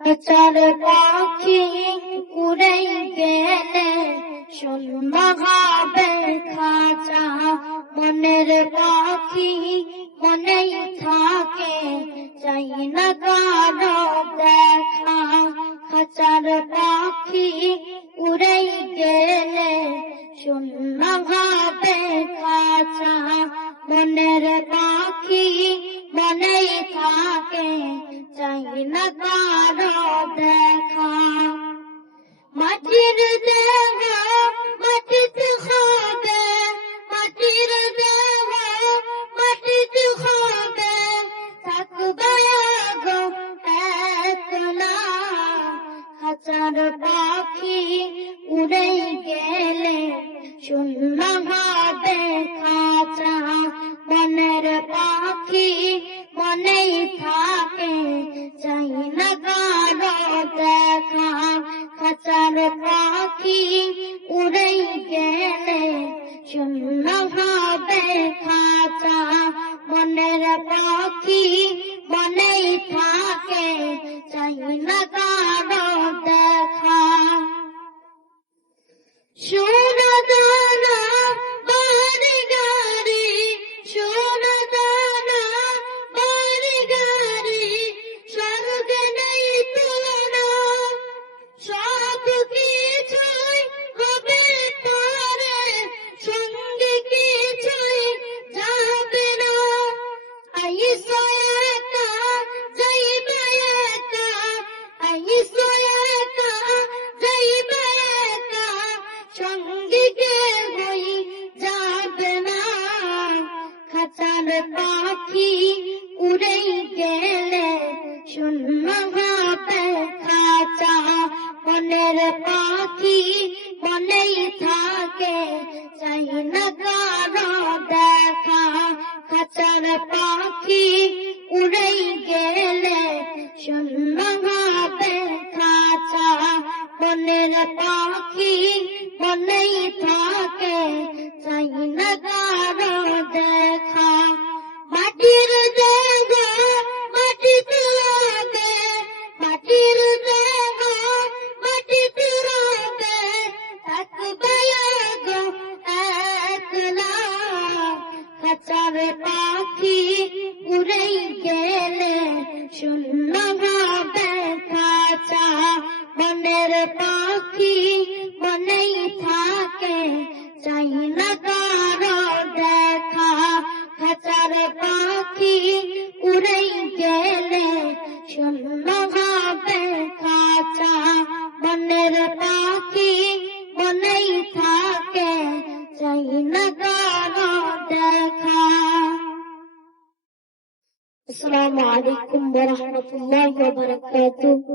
খাঁচার পাখি উড়ে গেলে শূন্য হবে খাঁচা, মনের পাখি মনেই থাকে, চাই না কারো দেখা। খাঁচার পাখি উড়ে গেলে শূন্য হবে খাঁচা, মনের পাখি মনেই থাকে, চাই না কারো দেখা। মাটির দেহ মাটিতে হবে, মাটির দেহ মাটিতে হবে, থাকবে গো একলা। খাঁচার পাখি উড়ে গেলে শূন্য হবে খাঁচা, মনের পাখি মনেই থাকে, চাই না কারো দেখা। খাঁচার পাখি উড়ে গেলে শূন্য হবে খাঁচা, মনের পাখি মনেই থাকে, চাই না কারো দেখা। সোনা দানা বাড়ি গাড়ি, সোনা দানা বাড়ি গাড়ি, স্বর্গে নেই তুলনা। সব কিছুই হবে পরে, সঙ্গে কিছুই যাবে না। আইসো একা যাইবে একা, আইসো একা যাইবে একা, সঙ্গে কেউই যাবে না। খাঁচার পাখি উড়ে গেলে শূন্য হবে খাঁচা, মনের পাখি মনেই থাকে, চাই না কারো দেখা। খাঁচার পাখি উড়ে গেলে শূন্য হবে খাঁচা, মনের পাখি মনেই থাকে, চাই না কারো দেখা। মাটির দেহ মাটিতে হবে, মাটির দেহ মাটিতে হবে, থাকবে গো একলা। খাঁচার পাখি উড়ে গেলে শূন্য হবে খাঁচা, মনের পাখি মনেই থাকে, চাই না কারো দেখা। খাঁচার পাখি উড়ে গেলে শূন্য হবে খাঁচা, মনের পাখি মনেই থাকে, চাই না কারো দেখা। আসসালামু আলাইকুম ওয়া রাহমাতুল্লাহি ওয়া বারাকাতুহু।